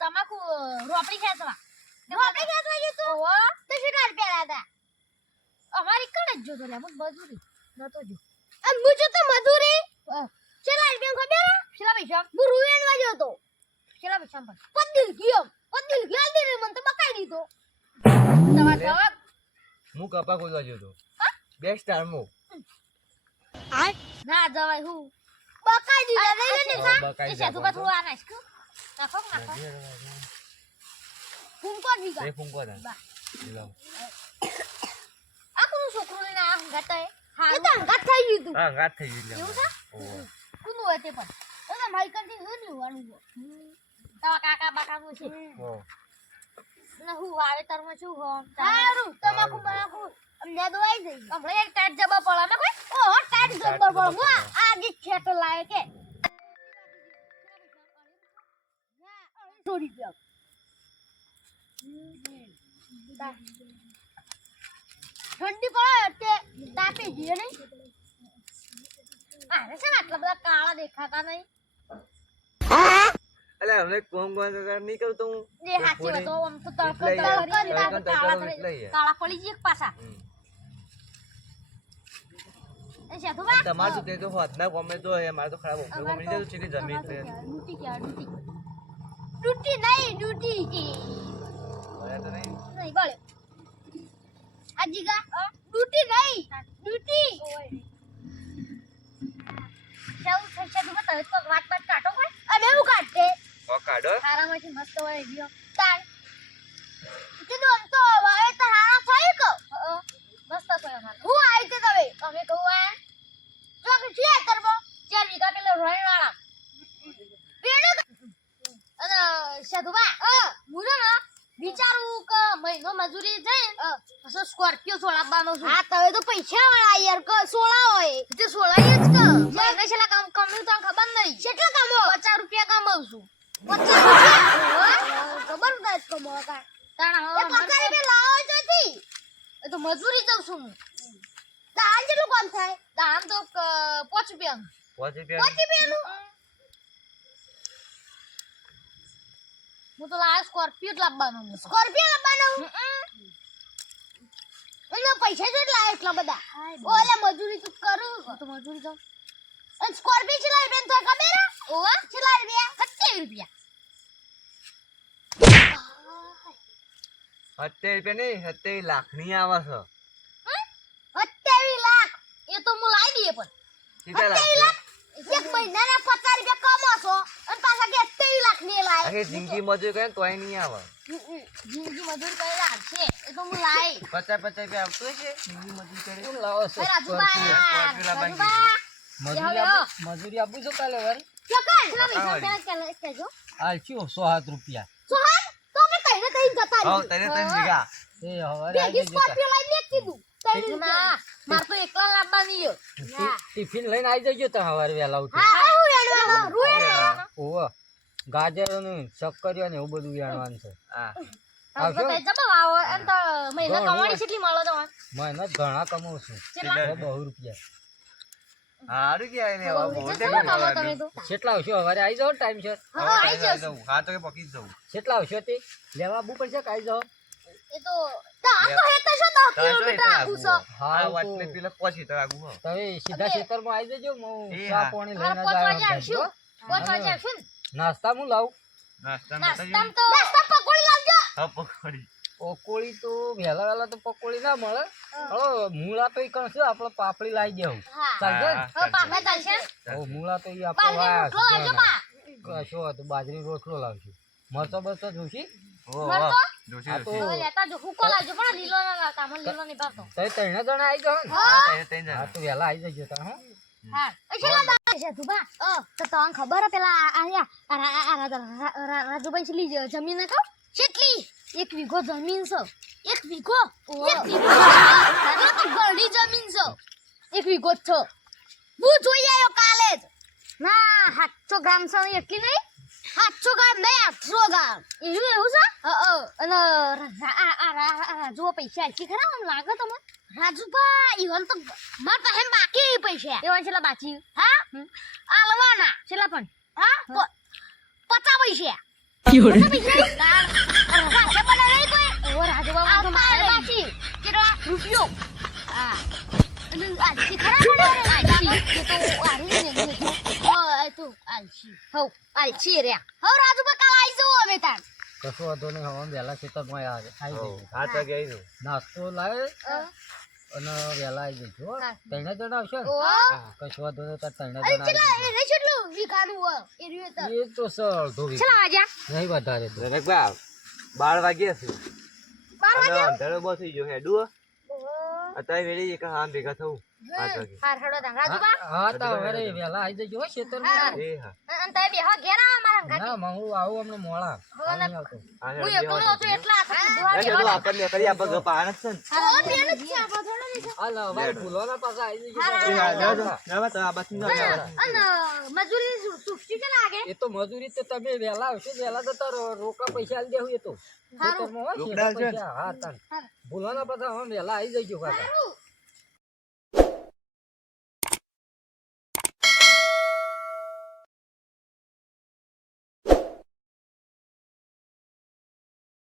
તમાકુ રોપડી ખેંચવા ગયું તું તો શું કાલ પેલા હતા અમારી કણ જ જોતો લે મજૂરી નતો જો અને હું જો તો મજૂરી ચલા રૂપિયા ખબર ચલા પૈસા હું રૂએન વાજો તો ચલા પૈસા પર પદિલ ગયો દે મને તો બકાઈ દીધો તમાર જવાબ હું કપા કોલવા ગયો તો બે સ્ટાર મો ના જવાય હું બકાઈ દીધા નહીં ને સા બકાઈ એ સાધુ પાછું આ નાખ નાખો ફૂંકો દીધા એ ફૂંકો ના લો આખું છોકરો લઈને આ ગાતા હા એ તો ગાત થઈ ગયું તું હા ગાત થઈ ગઈ એવું છે ઓ કુનું હોય તે પણ તો માઈ કંટી હું લેવાનું તાવા કાકા બાકાનું છે ઓ ના હું વાવેતરમાં શું હો સારું તમાકુ બનાકુ અમને દોઈ દઈ હમણે એક ટાટ જબા પડા મે કોઈ ઓહો ટાટ જબા પડા હું આજી ખેત લાય કે છોડી દો ઠંડી પડે તે તાપી ગઈ નહીં અરે છે આટલા બધા કાળા દેખાતા નહીં અલે હવે કોમ નહીં કરું તો હું જે હાચી હતો આમ તો તડકો કાળા પડી ગઈ એક પાછા એ સાધુ બા તમારું તે તો હાથના કોમે તો એ મારે તો ખરાબ ઉપરો કોમે તો છે જમીન છે ડૂટી નહીં ડૂટી બરાબર તો નહીં નહીં બોલે આજીગા ડૂટી નહીં ડૂટી સાઉ સાધુ બા તવે તો વાત કાટો કોઈ અમે હું કાટે ઓ કાઢો હારામાંથી મસ્ત હોય ગયો તાણ કીધું આમ તો વાવે તો હારા થઈ કો મસ્ત થયો માર હું આવી તે તમે તમે કહું આ તો કે છે કરબો 4 વીઘા પેલો રોયવાળા પેડે અને સાધુબા હું ને વિચારું કે મહિનો મજૂરી જઈ પછી સ્કોર્પિયો સોળાવવાનો છું હા તમે તો પૈસા વાળા યાર કે સોળા હોય તે સોળાય જ કે મહિને છેલ્લા કામ કમ્યું તો ખબર નહીં કેટલા કામો 50 રૂપિયા કમાઉં છું 50 રૂપિયા જબરદસ્ત કમાતા તાણા એ 50 રૂપિયા લાવો જોતી એ તો મજૂરી જાઉં છું હું દાન જેટલું કામ થાય દાન તો 5 રૂપિયા 5 રૂપિયા 5 રૂપિયાનું હું તો લાવ સ્કોર્પિયો જ લાવવાનો સ્કોર્પિયો લાવવાનો એટલે પૈસા જ લાવે એટલા બધા ઓલે મજૂરી તું કરું તો મજૂરી જાઉં અને સ્કોર્પિયો ચલાવી બેન તો ખબર ઓવા ચલાવી રૂપિયા 70 રૂપિયા નહીં 70 લાખ ની આવે છે 27 લાખ એ તો હું લાવી દઈએ પણ કેટલા 27 લાખ એક મહિનાના 50 રૂપિયા કમો છો અને પાછા કે 27 લાખ ને લાય આખી જિંદગી મજૂરી કરે તોય નહીં આવે જિંદગી મજૂરી કરી રાખશે એ તો હું લાવી 50 રૂપિયા આવતું છે જિંદગી મજૂરી કરે હું લાવો છો મજૂરી આપું છું કાલે વાર કેજો હાલ છું 107 રૂપિયા સોહાન તો અમે કઈને કઈ જતા હા તને તને જીગા એ હવારે બેગી આવી જજો સ્કોર્પિયો લઈને જ કીધું ના માર તો એકલા લાવવાની ટિફિન લઈને આવી જજો તો હવારે વહેલા ઉઠી હા હું રેડવાનો રૂએવાનો ઓવો ગાજર ને શક્કરિયા ને એવું બધું વેણવાનું છે હા આવજો તો જબ આવો એમ તો મહિના કમાણી કેટલી મળો તો મહેનત ઘણા કમાઉં છું કેટલા? 2 રૂપિયા હારું કે આઈને આવા બોલ દે કમાવો તમે તો કેટલા આવશો હવારે આવી જાઓ ટાઈમ છે હા આઈ જશે હા તો કે પકી જવું કેટલા આવશો તે લેવા આવવું પડશે કે આવી જાઓ એ તો તા તો હેતા છો 10 કિલોમીટર આગુ છો હા વાટલે પેલા પછી તો આગુ હો તમે સીધા ખેતરમાં આવી જજો હું એ ચા હા. પાણી હા લઈને 5 વાગે જાવ આવશું 5 વાગે આવશું નાસ્તા હું લાવું નાસ્તા નાસ્તા તો નાસ્તા પકોડી લાવજો હા પકોડી પકોડી તો વહેલા તો પકોડી ના મળે હળો મૂળા તો કણ છે આપણે પાપડી લાવી દેવું હા ચાલશે ને? હવે પાપા ચાલશે મૂળા તો ઈ બાજરી રોટલો લાવજો આપણે બા કશો હતું બાજરી રોટલો લાવશું મરચો બરચો જોશી ઓ મરતો? જોશી આ તો જોશી હવે લેતા જો હુકો લાવજો પણ લીલો ના લાવતા મને લીલો નહીં ભાવતો તઈ 3 જણા આવી જાઓ ને હા તને હા તો વહેલા આવી જજો તા હો હા છેલ્લા દા છે તું બા તો તને ખબર હે પેલા રાજુભાઈ છેલ્લી જમીન ને કહું કેટલી 1 વીઘો જમીન છે 1 વીઘો 1 વીઘો તો ઘણી જમીન છે 1 વીઘો જ છે હું જોઈ આવ્યો કાલે જ ના 700 ગ્રામ છે એટલી નહીં 700 ગ્રામ નહીં 800 ગ્રામ એવું છે અને રાજુ પૈસા આખી ખરા આમ લાગે તમને રાજુભા ઈવન તો માર પાસે બાકી પૈસા એવન છેલ્લા બાકી હા આલવાના છેલ્લા પણ હા 50 પૈસા રૂપિયો હા અને આલસી ખરા આલસી એ તો આરી ને એ તો આલસી હો આલસી રે હો રાજુબા કાલ આવી જાવ અમે તાર કશો વાંધો નહીં હવે વહેલા ખેતરમાં આવી જઈએ 7 વાગે આવી જાઉં. નાસ્તો લાવે અને વહેલા આવી જઈશું હો. હા. ત્રણે જણા આવશે ને? ઓ કશો વાંધો નહીં તાર ત્રણે અરે જણા ચલા આવી એ કેટલું વિકાનું હો એ રહ્યો તો જઈએ. એ તો સર ધોવી ચલા આજા નહીં વધારે તો. રનકબા 12 વાગ્યા છે 12 અને વાગ્યા અંધારો બહુ થઈ ગયો હેડું અત્યારે વેલી એક આમ ભેગા થવું 5 વાગે. હાર હડો દા રાજુબા હા તો હવે વહેલા આવી જજો હો ખેતરમાં. એ હા અને તે બે હો ઘેર આવો મારા ઘાટી ના હું આવું હમણાં મોડા હો ને. નહીં આવતો. આ હું હેડો એકલો બેહવા હતો એટલા આ દે. કીધું આ હેડો આપણને કરી આપણે ગપ્પા આનંદ છે ને. ઓ બેન જ છે આપણો થોડો નહીં છે હાલ હવે ભૂલવાના પાછા આવી જજો. એ હા, જાઓ, જાઓ. જાઓ, તો આ બાજુ જાઓ, જાઓ. અને મજૂરી સુફટી કે લાગે એ તો મજૂરી તો તમે વહેલા આવશો વહેલા તો તાર રોકા પૈસા આલી દેવું એ તો હારું. ખેતરમાં હોય, રોકડા ખેતર છે ને? પૈસા. હા તાર હારું. ભૂલવાના પાછા હવે વહેલા આવી જજો કાકા. સારું